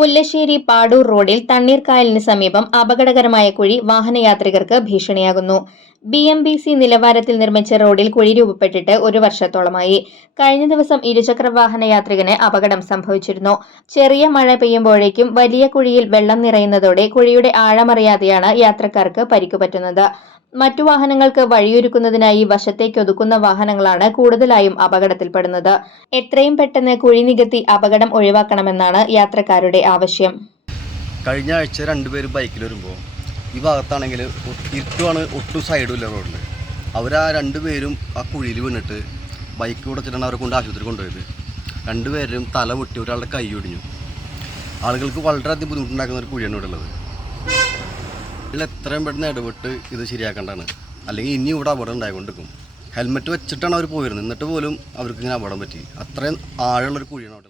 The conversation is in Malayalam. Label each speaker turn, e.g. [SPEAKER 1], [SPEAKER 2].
[SPEAKER 1] മുല്ലശ്ശേരി പാടൂർ റോഡിൽ തണ്ണീർക്കായലിന് സമീപം അപകടകരമായ കുഴി വാഹനയാത്രികർക്ക് ഭീഷണിയാകുന്നു. ബി എം ബി സി നിലവാരത്തിൽ നിർമ്മിച്ച റോഡിൽ കുഴി രൂപപ്പെട്ടിട്ട് ഒരു വർഷത്തോളമായി. കഴിഞ്ഞ ദിവസം ഇരുചക്ര വാഹന യാത്രികന് അപകടം സംഭവിച്ചിരുന്നു. ചെറിയ മഴ പെയ്യുമ്പോഴേക്കും വലിയ കുഴിയിൽ വെള്ളം നിറയുന്നതോടെ കുഴിയുടെ ആഴമറിയാതെയാണ് യാത്രക്കാർക്ക് പരിക്കുപറ്റുന്നത് മറ്റു വാഹനങ്ങൾക്ക് വഴിയൊരുക്കുന്നതിനായി വശത്തേക്കൊതുക്കുന്ന വാഹനങ്ങളാണ് കൂടുതലായും അപകടത്തിൽപ്പെടുന്നത്. എത്രയും പെട്ടെന്ന് കുഴി നികത്തി അപകടം ഒഴിവാക്കണമെന്നാണ് യാത്രക്കാരുടെ ആവശ്യം.
[SPEAKER 2] കഴിഞ്ഞ ആഴ്ച രണ്ടുപേര് ബൈക്കിൽ വരുമ്പോൾ ഈ ഭാഗത്താണെങ്കിൽ ഇരുട്ടുമാണ് ഒട്ടും സൈഡും ഇല്ല റോഡിൽ അവർ ആ രണ്ടുപേരും ആ കുഴിയിൽ വീണിട്ട് ബൈക്ക് കൊടുത്തിട്ടാണ് അവരെ കൊണ്ട് ആശുപത്രി കൊണ്ടുപോയത്. രണ്ടുപേരും തല പൊട്ടി ഒരാളുടെ കൈ ഒടിഞ്ഞു. ആളുകൾക്ക് വളരെയധികം ബുദ്ധിമുട്ടുണ്ടാക്കുന്ന ഒരു കുഴിയാണ് ഇവിടെ ഉള്ളത്. ഇതിൽ എത്രയും പെട്ടെന്ന് ഇടപെട്ട് ഇത് ശരിയാക്കേണ്ടതാണ്. അല്ലെങ്കിൽ ഇനി ഇവിടെ അപകടം ഉണ്ടായിക്കൊണ്ടിരിക്കും. ഹെൽമെറ്റ് വെച്ചിട്ടാണ് അവർ പോയിരുന്നത്. എന്നിട്ട് പോലും അവർക്ക് ഇങ്ങനെ അപകടം പറ്റി. അത്രയും ആഴമുള്ളൊരു കുഴിയാണ് അവിടെ.